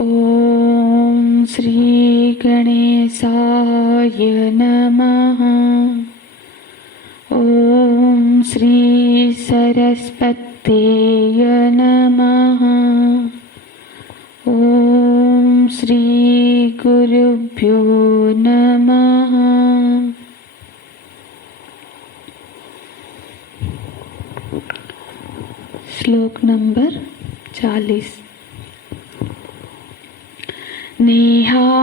ॐ श्री गणेशाय नमः। ॐ श्री सरस्वत्यै नमः। ॐ श्री गुरुभ्यो नमः। श्लोक नंबर 40। नेहाभिक्रमनाशोऽस्ति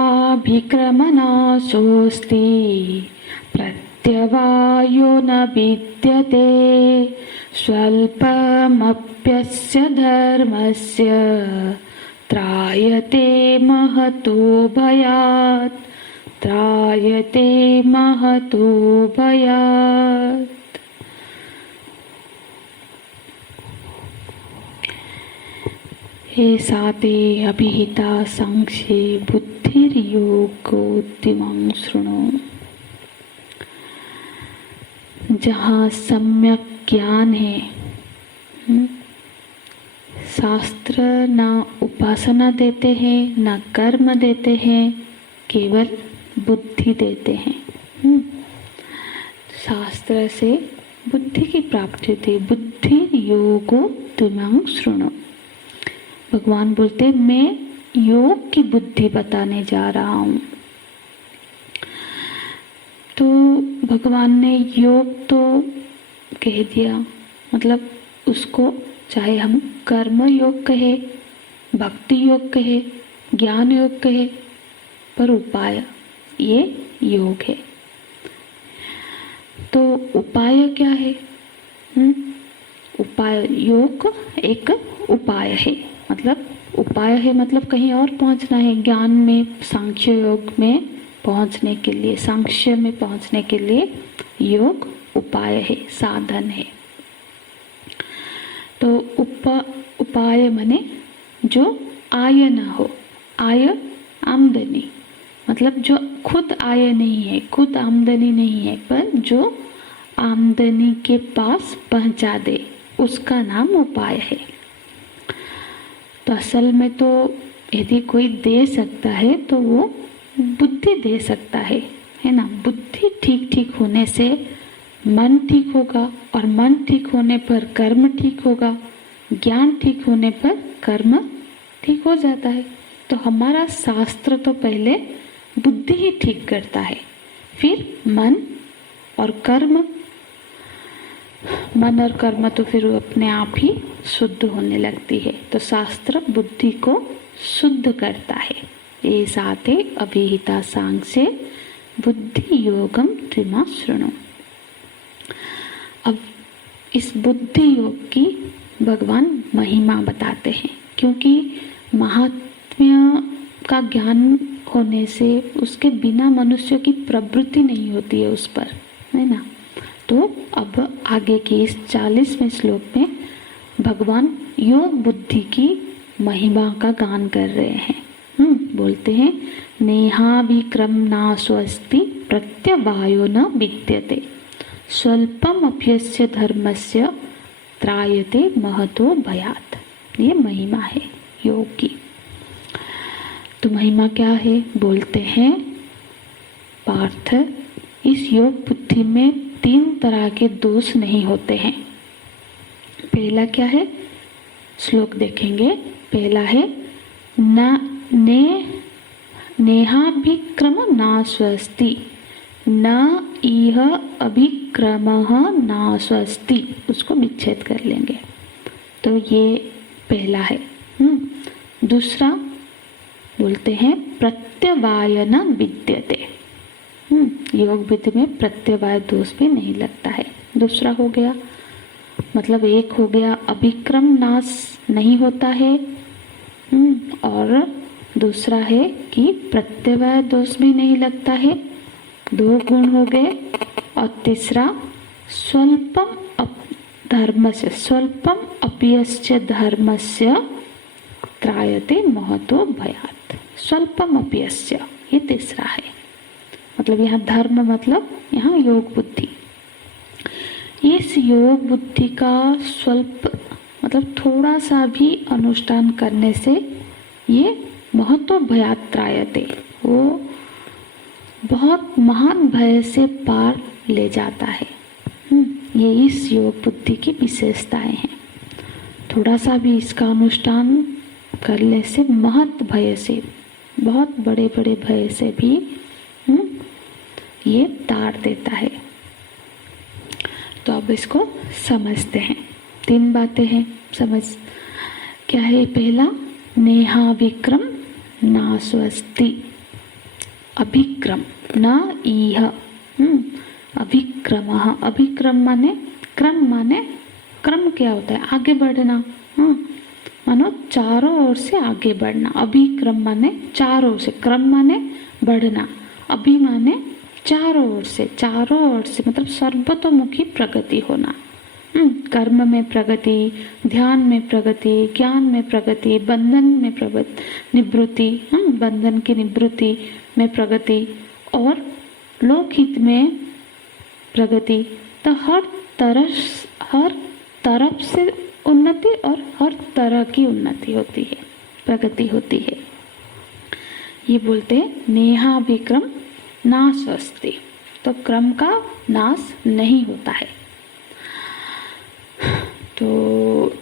प्रत्यवायो न विद्यते स्वल्पमप्यस्य धर्मस्य त्रायते महतो भयात्। त्रायते महतो भयात्। हे साते अभिहिता सांख्ये बुद्धिर्योगोत्तिमं शृणु। जहाँ सम्यक ज्ञान है, शास्त्र ना उपासना देते हैं ना कर्म देते हैं, केवल बुद्धि देते हैं। शास्त्र से बुद्धि की प्राप्ति होती है। बुद्धि योगो तुमं शृणु। भगवान बोलते मैं योग की बुद्धि बताने जा रहा हूँ। तो भगवान ने योग तो कह दिया, मतलब उसको चाहे हम कर्म योग कहे, भक्ति योग कहे, ज्ञान योग कहे, पर उपाय ये योग है। तो उपाय क्या है? उपाय योग एक उपाय है। मतलब उपाय है मतलब कहीं और पहुंचना है। ज्ञान में, सांख्य योग में पहुंचने के लिए, सांख्य में पहुंचने के लिए योग उपाय है, साधन है। तो उपाय माने जो आय न हो। आय आमदनी, मतलब जो खुद आय नहीं है, खुद आमदनी नहीं है, पर जो आमदनी के पास पहुंचा दे, उसका नाम उपाय है। तो असल में तो यदि कोई दे सकता है तो वो बुद्धि दे सकता है ना। बुद्धि ठीक होने से मन ठीक होगा, और मन ठीक होने पर कर्म ठीक होगा, ज्ञान ठीक होने पर कर्म ठीक हो जाता है। तो हमारा शास्त्र तो पहले बुद्धि ही ठीक करता है, फिर मन और कर्म। मन और कर्म तो फिर अपने आप ही शुद्ध होने लगती है। तो शास्त्र बुद्धि को शुद्ध करता है। ये साथे अभिहिता सांख्ये बुद्धि योगम त्रिमा शृणु। अब इस बुद्धि योग की भगवान महिमा बताते हैं, क्योंकि महात्म्य का ज्ञान होने से उसके बिना मनुष्य की प्रवृत्ति नहीं होती है उस पर, है ना। तो अब आगे के इस 40वें श्लोक में भगवान योग बुद्धि की महिमा का गान कर रहे हैं। बोलते हैं नेहाभिक्रम नास्वस्ति प्रत्यवायो न विद्यते स्वल्पम अप्यस्य धर्मस्य त्रायते महतो भयात्। ये महिमा है योग की। तो महिमा क्या है? बोलते हैं पार्थ, इस योग बुद्धि में 3 तरह के दोष नहीं होते हैं। पहला क्या है? श्लोक देखेंगे। पहला है नेहाभिक्रम नास्वस्ति, न इह अभिक्रमः नास्वस्ति। उसको विच्छेद कर लेंगे। तो ये पहला है। दूसरा बोलते हैं प्रत्यवाय न विद्यते। योग विधि में प्रत्यवाय दोष भी नहीं लगता है। दूसरा हो गया, मतलब एक हो गया अभिक्रम नाश नहीं होता है, और दूसरा है कि प्रत्यवाय दोष भी नहीं लगता है। 2 गुण हो गए। और तीसरा स्वल्पम धर्मस्य, स्वल्पम अप्यस्य धर्मस्य त्रायते महतो भयात्। स्वल्पम अप्यस्य, ये तीसरा है। मतलब यहाँ धर्म मतलब यहाँ योग बुद्धि। इस योग बुद्धि का स्वल्प मतलब थोड़ा सा भी अनुष्ठान करने से ये महतो भयात्रायते, वो बहुत महान भय से पार ले जाता है। ये इस योग बुद्धि की विशेषताएं हैं। थोड़ा सा भी इसका अनुष्ठान करने से महत भय से, बहुत बड़े बड़े भय से भी ये तार देता है। तो अब इसको समझते हैं। 3 बातें हैं, समझ क्या है। पहला, नेहा विक्रम ना स्वस्ति, अभिक्रम न इह, अभिक्रम। अभिक्रम माने क्रम, माने क्रम क्या होता है, आगे बढ़ना। मानो चारों ओर से आगे बढ़ना। अभिक्रम माने चारों ओर से, क्रम माने बढ़ना, अभि माने चारों ओर से, चारों ओर से मतलब सर्वतोमुखी प्रगति होना। कर्म में प्रगति, ध्यान में प्रगति, ज्ञान में प्रगति, बंधन में प्रगति, निवृत्ति, बंधन की निवृत्ति में प्रगति, और लोकहित में प्रगति। तो हर तरफ से उन्नति और हर तरह की उन्नति होती है, प्रगति होती है। ये बोलते हैं नेहा विक्रम ना स्वस्ति, तो क्रम का नाश नहीं होता है। तो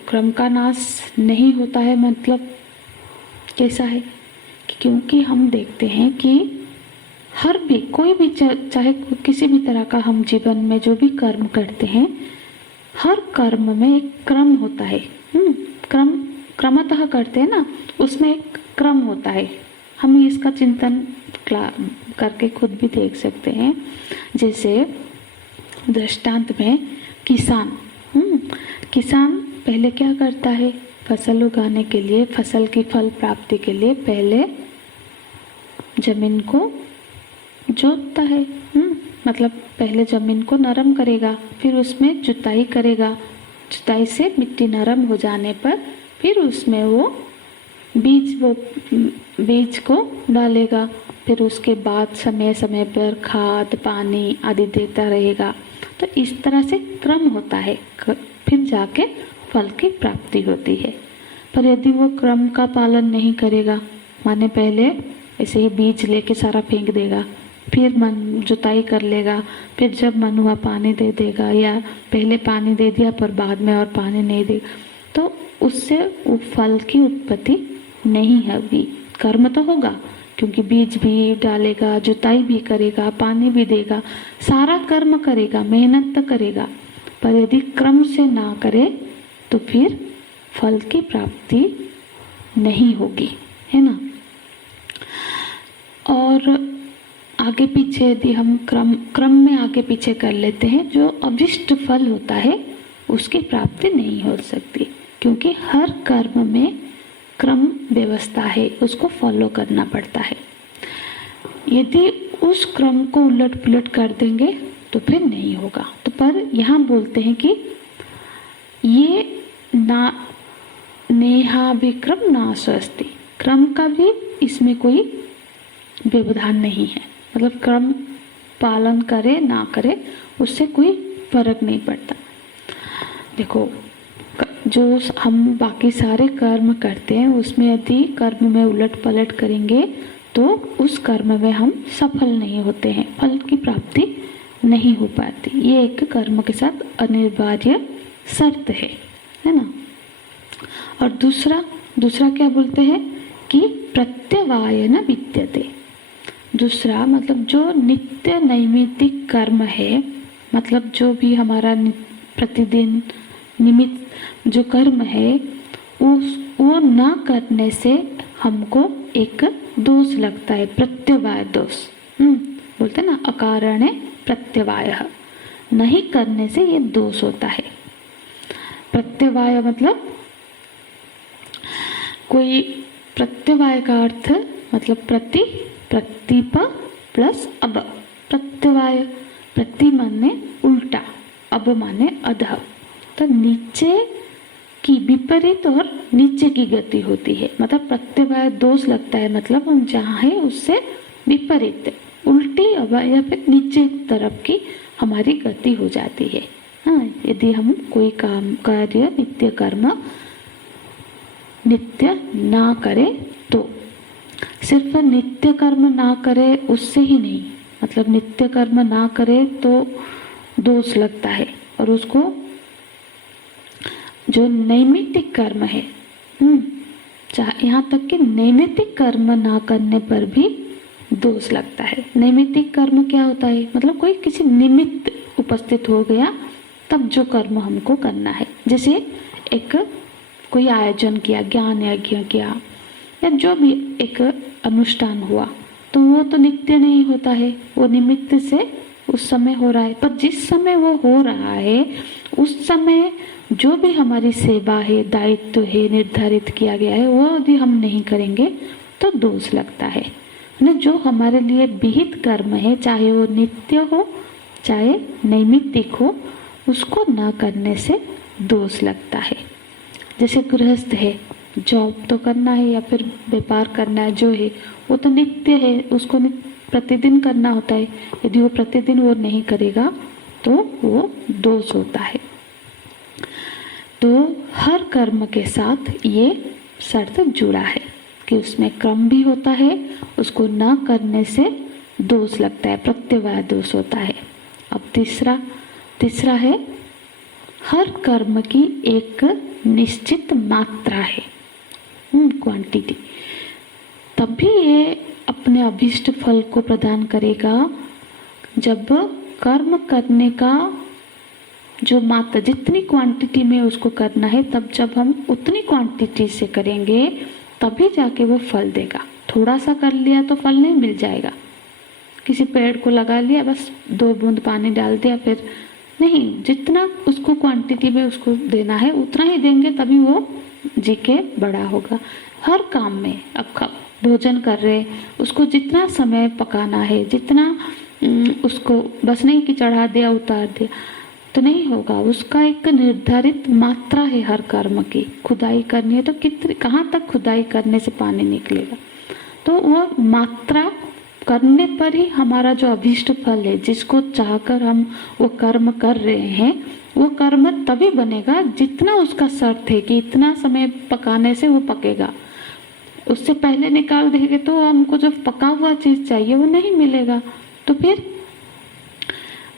क्रम का नाश नहीं होता है मतलब कैसा है कि क्योंकि हम देखते हैं कि हर भी कोई भी चाहे किसी भी तरह का हम जीवन में जो भी कर्म करते हैं, हर कर्म में एक क्रम होता है। क्रमतः करते हैं ना, उसमें एक क्रम होता है। हम इसका चिंतन करके खुद भी देख सकते हैं। जैसे दृष्टांत में किसान पहले क्या करता है, फसल उगाने के लिए, फसल की फल प्राप्ति के लिए पहले जमीन को जोतता है। मतलब पहले जमीन को नरम करेगा, फिर उसमें जुताई करेगा। जुताई से मिट्टी नरम हो जाने पर फिर उसमें वो बीज को डालेगा। फिर उसके बाद समय समय पर खाद पानी आदि देता रहेगा। तो इस तरह से क्रम होता है, फिर जाके फल की प्राप्ति होती है। पर यदि वो क्रम का पालन नहीं करेगा, माने पहले ऐसे ही बीज लेके सारा फेंक देगा, फिर जुताई कर लेगा, फिर जब मन हुआ पानी दे देगा, या पहले पानी दे दिया पर बाद में और पानी नहीं देगा, तो उससे वो फल की उत्पत्ति नहीं होगी। कर्म तो होगा क्योंकि बीज भी डालेगा, जुताई भी करेगा, पानी भी देगा, सारा कर्म करेगा, मेहनत तो करेगा। पर यदि क्रम से ना करे तो फिर फल की प्राप्ति नहीं होगी, है ना। और आगे पीछे यदि हम क्रम में आगे पीछे कर लेते हैं, जो अभिष्ट फल होता है उसकी प्राप्ति नहीं हो सकती, क्योंकि हर कर्म में क्रम व्यवस्था है, उसको फॉलो करना पड़ता है। यदि उस क्रम को उलट पुलट कर देंगे तो फिर नहीं होगा। तो पर यहाँ बोलते हैं कि ये नेहा विक्रम ना स्वस्ति, क्रम का भी इसमें कोई व्यवधान नहीं है। मतलब क्रम पालन करे ना करे उससे कोई फर्क नहीं पड़ता। देखो, जो हम बाकी सारे कर्म करते हैं उसमें यदि कर्म में उलट पलट करेंगे तो उस कर्म में हम सफल नहीं होते हैं, फल की प्राप्ति नहीं हो पाती। ये एक कर्म के साथ अनिवार्य शर्त है ना। और दूसरा क्या बोलते हैं कि प्रत्यवायन विद्यते। दूसरा मतलब जो नित्य नैमित्तिक कर्म है, मतलब जो भी हमारा प्रतिदिन निमित्त जो कर्म है वो न करने से हमको एक दोष लगता है, प्रत्यवाय दोष। बोलते ना अकारणे प्रत्यवाय, नहीं करने से ये दोष होता है। प्रत्यवाय मतलब कोई, प्रत्यवाय का अर्थ मतलब प्रतीप प्लस अब। प्रत्यवाय, प्रति माने उल्टा, अब माने अधः। तो नीचे की विपरीत और नीचे की गति होती है। मतलब प्रत्यवाय दोष लगता है, मतलब हम जहाँ है उससे विपरीत, उल्टी या फिर नीचे तरफ की हमारी गति हो जाती है। हाँ, यदि हम कोई काम कार्य नित्य कर्म नित्य ना करें तो सिर्फ नित्य कर्म ना करे उससे ही नहीं, मतलब नित्य कर्म ना करे तो दोष लगता है, और उसको जो नैमित्तिक कर्म है, यहाँ तक कि नैमित्तिक कर्म ना करने पर भी दोष लगता है। नैमित्तिक कर्म क्या होता है, मतलब कोई किसी निमित्त उपस्थित हो गया तब जो कर्म हमको करना है। जैसे एक कोई आयोजन किया, ज्ञान यज्ञ किया, या जो भी एक अनुष्ठान हुआ, तो वो तो नित्य नहीं होता है, वो निमित्त से उस समय हो रहा है। पर जिस समय वो हो रहा है उस समय जो भी हमारी सेवा है, दायित्व है, निर्धारित किया गया है, वो यदि हम नहीं करेंगे तो दोष लगता है ना। जो हमारे लिए विहित कर्म है, चाहे वो नित्य हो चाहे नैमित्तिक हो, उसको ना करने से दोष लगता है। जैसे गृहस्थ है, जॉब तो करना है या फिर व्यापार करना है, जो है वो तो नित्य है, उसको प्रतिदिन करना होता है। यदि वो प्रतिदिन वो नहीं करेगा तो वो दोष होता है। तो हर कर्म के साथ ये शर्त जुड़ा है कि उसमें क्रम भी होता है, उसको ना करने से दोष लगता है, प्रत्यवाय दोष होता है। अब तीसरा है हर कर्म की एक निश्चित मात्रा है, क्वांटिटी, तभी ये अपने अभीष्ट फल को प्रदान करेगा। जब कर्म करने का जो मात्रा, जितनी क्वांटिटी में उसको करना है, तब जब हम उतनी क्वांटिटी से करेंगे तभी जाके वो फल देगा। थोड़ा सा कर लिया तो फल नहीं मिल जाएगा। किसी पेड़ को लगा लिया, बस 2 बूंद पानी डाल दिया, फिर नहीं, जितना उसको क्वांटिटी में उसको देना है उतना ही देंगे, तभी वो जी के बड़ा होगा। हर काम में, अब भोजन कर रहे, उसको जितना समय पकाना है, जितना उसको बस नहीं कि चढ़ा दिया उतार दिया तो नहीं होगा। उसका एक निर्धारित मात्रा है हर कर्म की। खुदाई करनी है तो कितनी, कहाँ तक खुदाई करने से पानी निकलेगा, तो वो मात्रा करने पर ही हमारा जो अभीष्ट फल है, जिसको चाहकर हम वो कर्म कर रहे हैं, वो कर्म तभी बनेगा जितना उसका शर्त है कि इतना समय पकाने से वो पकेगा। उससे पहले निकाल देंगे तो हमको जो पका हुआ चीज चाहिए वो नहीं मिलेगा, तो फिर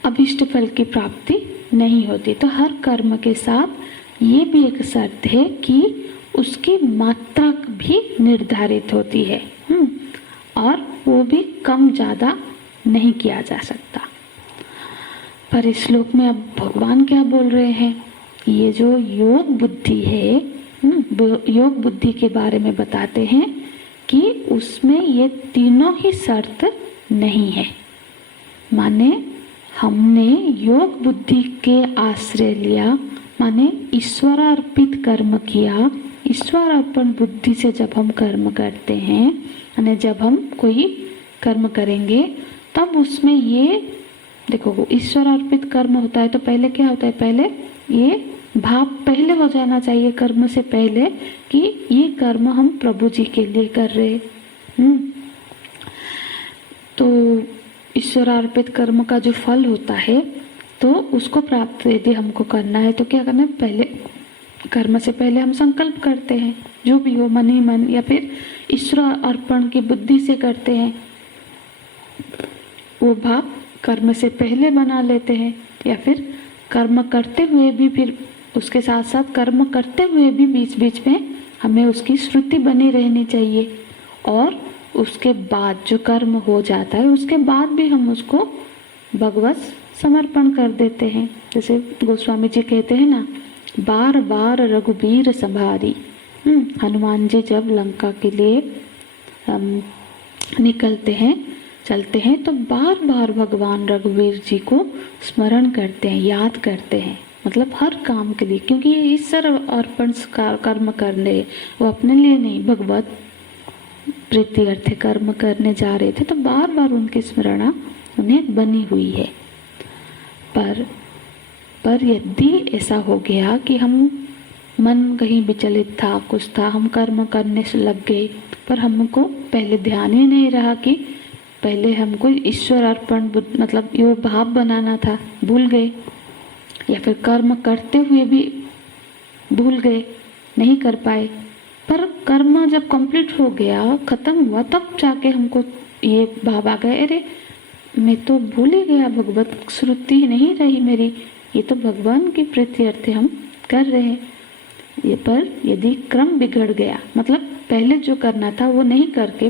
अभीष्ट फल की प्राप्ति नहीं होती। तो हर कर्म के साथ ये भी एक शर्त है कि उसकी मात्रा भी निर्धारित होती है, और वो भी कम ज़्यादा नहीं किया जा सकता। पर इस श्लोक में अब भगवान क्या बोल रहे हैं, ये जो योग बुद्धि है, योग बुद्धि के बारे में बताते हैं कि उसमें ये तीनों ही शर्त नहीं है। माने हमने योग बुद्धि के आश्रय लिया, माने ईश्वर अर्पित कर्म किया। ईश्वर अर्पण बुद्धि से जब हम कर्म करते हैं, यानी जब हम कोई कर्म करेंगे, तब उसमें ये देखो, ईश्वर अर्पित कर्म होता है तो पहले क्या होता है, पहले ये भाव पहले हो जाना चाहिए कर्म से पहले कि ये कर्म हम प्रभु जी के लिए कर रहे। तो ईश्वर अर्पित कर्म का जो फल होता है, तो उसको प्राप्त यदि हमको करना है तो क्या करना है, पहले कर्म से पहले हम संकल्प करते हैं, जो भी हो, मन ही मन, या फिर ईश्वर अर्पण की बुद्धि से करते हैं, वो भाव कर्म से पहले बना लेते हैं। या फिर कर्म करते हुए भी, फिर उसके साथ साथ कर्म करते हुए भी बीच बीच में हमें उसकी श्रुति बनी रहनी चाहिए, और उसके बाद जो कर्म हो जाता है उसके बाद भी हम उसको भगवत समर्पण कर देते हैं। जैसे गोस्वामी जी कहते हैं ना, बार बार रघुबीर संभारी। हनुमान जी जब लंका के लिए निकलते हैं, चलते हैं, तो बार बार भगवान रघुवीर जी को स्मरण करते हैं, याद करते हैं, मतलब हर काम के लिए, क्योंकि ये ईश्वर अर्पण कर्म करने, वो अपने लिए नहीं, भगवत प्रीति अर्थ कर्म करने जा रहे थे, तो बार बार उनकी स्मरणा उन्हें बनी हुई है। पर यदि ऐसा हो गया कि हम मन कहीं विचलित था, कुछ था, हम कर्म करने से लग गए, पर हमको पहले ध्यान ही नहीं रहा कि पहले हमको ईश्वर अर्पण मतलब यो भाव बनाना था, भूल गए, या फिर कर्म करते हुए भी भूल गए, नहीं कर पाए, पर कर्म जब कंप्लीट हो गया, खत्म हुआ, तब जाके हमको ये भाव आ गया, अरे मैं तो भूल ही गया, भगवत श्रुति नहीं रही मेरी, ये तो भगवान की प्रीति अर्थ हम कर रहे हैं। ये पर यदि क्रम बिगड़ गया, मतलब पहले जो करना था वो नहीं करके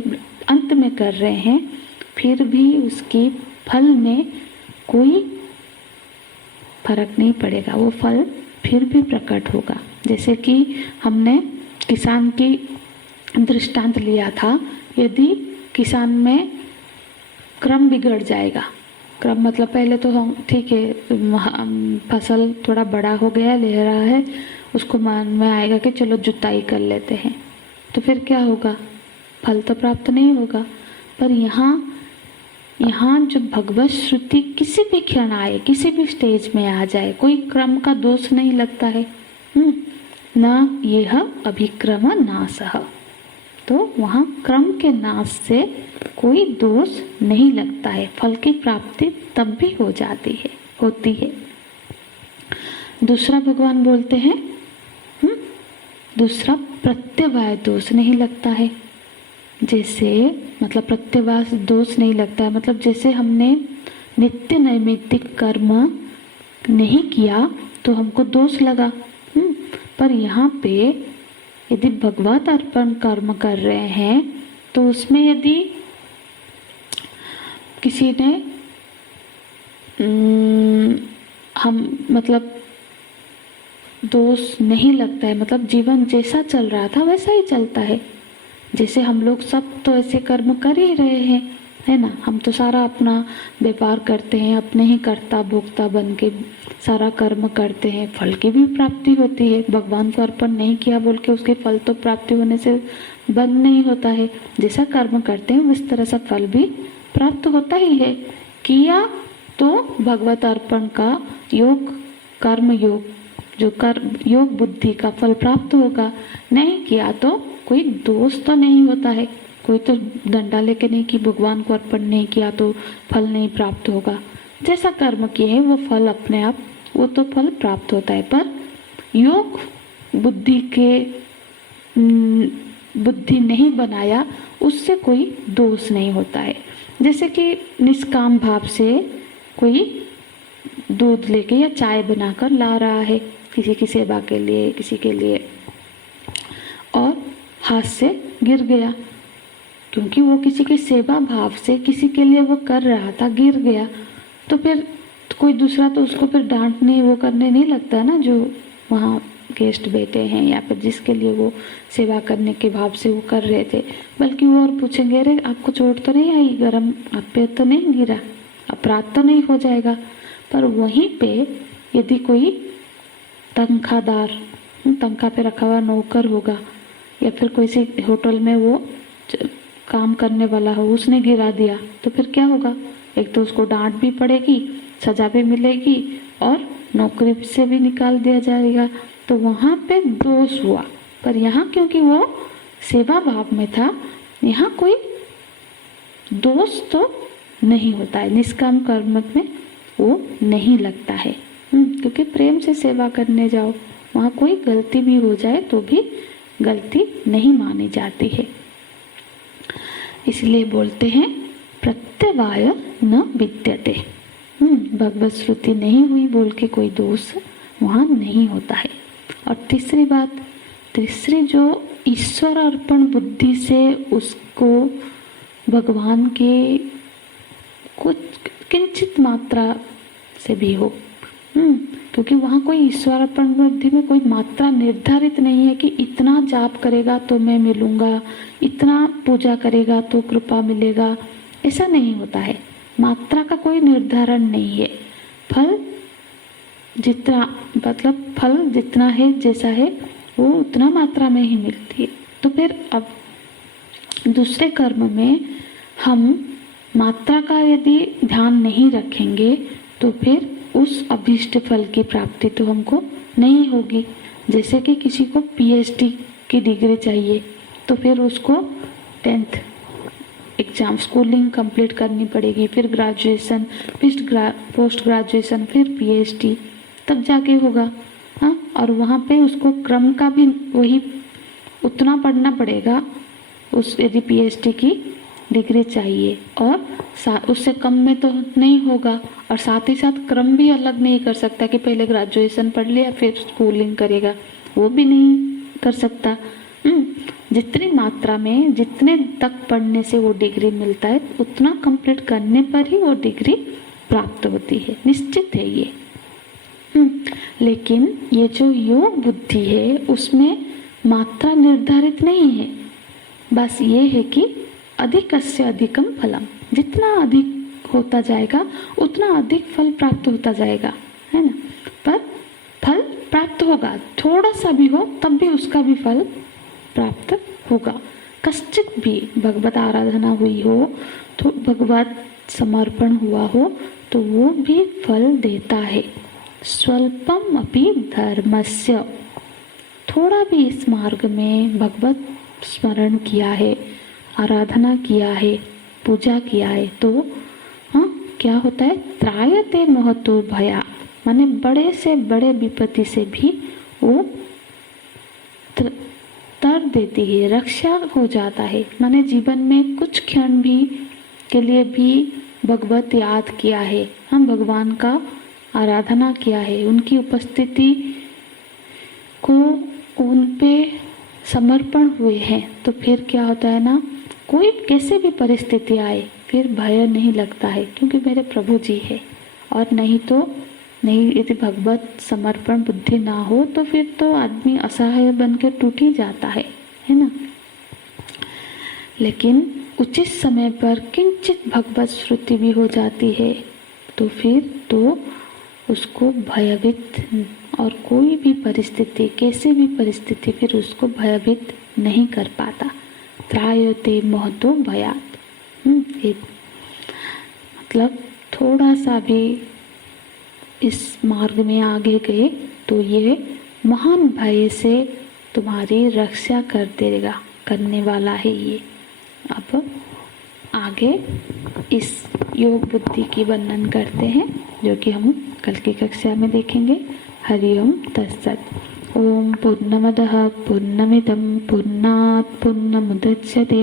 अंत में कर रहे हैं, फिर भी उसके फल में कोई फर्क नहीं पड़ेगा, वो फल फिर भी प्रकट होगा। जैसे कि हमने किसान की दृष्टांत लिया था, यदि किसान में क्रम बिगड़ जाएगा, क्रम मतलब पहले तो हम ठीक है, फसल थोड़ा बड़ा हो गया, ले रहा है, उसको मन में आएगा कि चलो जुताई कर लेते हैं, तो फिर क्या होगा, फल तो प्राप्त नहीं होगा। पर यहाँ जो भगवत श्रुति किसी भी क्षण आए, किसी भी स्टेज में आ जाए, कोई क्रम का दोष नहीं लगता है। न यह अभिक्रम नासः, तो वहाँ क्रम के नाश से कोई दोष नहीं लगता है, फल की प्राप्ति तब भी हो जाती है, होती है। दूसरा भगवान बोलते हैं, दूसरा प्रत्यवाय दोष नहीं लगता है। जैसे मतलब प्रत्यवाय दोष नहीं लगता है, मतलब जैसे हमने नित्य नैमित्तिक कर्म नहीं किया तो हमको दोष लगा, पर यहाँ पे यदि भगवत अर्पण कर्म कर रहे हैं तो उसमें यदि किसी ने हम मतलब दोष नहीं लगता है, मतलब जीवन जैसा चल रहा था वैसा ही चलता है। जैसे हम लोग सब तो ऐसे कर्म कर ही रहे हैं, है ना, हम तो सारा अपना व्यापार करते हैं, अपने ही कर्ता भोक्ता बन के सारा कर्म करते हैं, फल की भी प्राप्ति होती है। भगवान को अर्पण नहीं किया बोल के उसके फल तो प्राप्ति होने से बंद नहीं होता है। जैसा कर्म करते हैं उस तरह से फल भी प्राप्त होता ही है। किया तो भगवत अर्पण का योग, कर्म योग, जो कर्म योग बुद्धि का फल प्राप्त होगा। नहीं किया तो कोई दोष तो नहीं होता है, कोई तो डंडा लेके नहीं कि भगवान को अर्पण नहीं किया तो फल नहीं प्राप्त होगा। जैसा कर्म किए हैं वो फल अपने आप, वो तो फल प्राप्त होता है। पर योग बुद्धि के बुद्धि नहीं बनाया उससे कोई दोष नहीं होता है। जैसे कि निष्काम भाव से कोई दूध लेके या चाय बनाकर ला रहा है किसी की सेवा के लिए, किसी के लिए, और हाथ से गिर गया, क्योंकि वो किसी की सेवा भाव से किसी के लिए वो कर रहा था, गिर गया, तो फिर कोई दूसरा तो उसको फिर डांटने वो करने नहीं लगता है ना, जो वहाँ गेस्ट बैठे हैं या फिर जिसके लिए वो सेवा करने के भाव से वो कर रहे थे, बल्कि वो और पूछेंगे, अरे आपको चोट तो नहीं आई, गरम आप पे तो नहीं गिरा, अपराध तो नहीं हो जाएगा। पर वहीं पे यदि कोई तनख्वाहदार, तनख्वाह पे रखा हुआ नौकर होगा या फिर कोई सी होटल में वो काम करने वाला हो, उसने गिरा दिया, तो फिर क्या होगा, एक तो उसको डांट भी पड़ेगी, सजा भी मिलेगी और नौकरी से भी निकाल दिया जाएगा। तो वहाँ पे दोष हुआ। पर यहाँ क्योंकि वो सेवा भाव में था, यहाँ कोई दोष तो नहीं होता है, निष्काम कर्म में वो नहीं लगता है, क्योंकि प्रेम से सेवा करने जाओ, वहाँ कोई गलती भी हो जाए तो भी गलती नहीं मानी जाती है। इसलिए बोलते हैं प्रत्यवाय न विद्यते, भगवत श्रुति नहीं हुई बोल के कोई दोष वहाँ नहीं होता है। और तीसरी बात, तीसरी जो ईश्वर अर्पण बुद्धि से उसको भगवान के कुछ किंचित मात्रा से भी हो, क्योंकि वहाँ कोई ईश्वर अर्पण बुद्धि में कोई मात्रा निर्धारित नहीं है कि इतना जाप करेगा तो मैं मिलूंगा, इतना पूजा करेगा तो कृपा मिलेगा, ऐसा नहीं होता है। मात्रा का कोई निर्धारण नहीं है। फल जितना, मतलब फल जितना है, जैसा है वो उतना मात्रा में ही मिलती है। तो फिर अब दूसरे कर्म में हम मात्रा का यदि ध्यान नहीं रखेंगे तो फिर उस अभीष्ट फल की प्राप्ति तो हमको नहीं होगी। जैसे कि किसी को पीएचडी की डिग्री चाहिए तो फिर उसको 10th एग्जाम स्कूलिंग कंप्लीट करनी पड़ेगी, फिर ग्रेजुएशन, फिर पोस्ट ग्रेजुएशन, फिर पीएचडी, तब जाके होगा। हाँ, और वहाँ पे उसको क्रम का भी वही उतना पढ़ना पड़ेगा, उस यदि पीएचडी की डिग्री चाहिए, और उससे कम में तो नहीं होगा। और साथ ही साथ क्रम भी अलग नहीं कर सकता कि पहले ग्रेजुएशन पढ़ लिया फिर स्कूलिंग करेगा, वो भी नहीं कर सकता। जितनी मात्रा में, जितने तक पढ़ने से वो डिग्री मिलता है, उतना कंप्लीट करने पर ही वो डिग्री प्राप्त होती है, निश्चित है ये। लेकिन ये जो योग बुद्धि है उसमें मात्रा निर्धारित नहीं है, बस ये है कि अधिकस्य अधिकम फलम, जितना अधिक होता जाएगा उतना अधिक फल प्राप्त होता जाएगा, है ना। पर फल प्राप्त होगा, थोड़ा सा भी हो तब भी उसका भी फल प्राप्त होगा। कश्चित भी भगवत आराधना हुई हो तो, भगवत समर्पण हुआ हो तो वो भी फल देता है। स्वल्पम अपि धर्मस्य, थोड़ा भी इस मार्ग में भगवत स्मरण किया है, आराधना किया है, पूजा किया है तो क्या होता है, त्रायते महतो भया, माने बड़े से बड़े विपत्ति से भी वो तर देती है, रक्षा हो जाता है। माने जीवन में कुछ क्षण भी के लिए भी भगवत याद किया है, हम भगवान का आराधना किया है, उनकी उपस्थिति को उन पे समर्पण हुए हैं, तो फिर क्या होता है ना, कोई कैसे भी परिस्थिति आए फिर भय नहीं लगता है, क्योंकि मेरे प्रभु जी है। और नहीं तो नहीं, यदि भगवत समर्पण बुद्धि ना हो तो फिर तो आदमी असहाय बन के टूट ही जाता है ना। लेकिन उचित समय पर किंचित भगवत श्रुति भी हो जाती है तो फिर तो उसको भयभीत, और कोई भी परिस्थिति, कैसी भी परिस्थिति फिर उसको भयभीत नहीं कर पाता। त्रायते महतो भयात, मतलब थोड़ा सा भी इस मार्ग में आगे गए तो ये महान भय से तुम्हारी रक्षा कर देगा, करने वाला है ये। अब आगे इस योग बुद्धि की वर्णन करते हैं, जो कि हम कल की कक्षा में देखेंगे। हरि ओम तत्सत्। ओम पूर्णमदः पूर्णमिदं पूर्णात् पूर्णमुदच्यते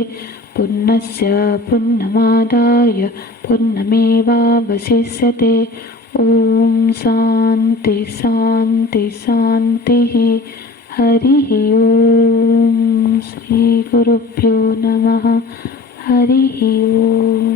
पूर्णस्य पूर्णमादाय पूर्णमेवावशिष्यते। ओम शांति शांति शांतिः। हरिः ओम। श्री गुरुभ्यो नमः। हरिः ओम।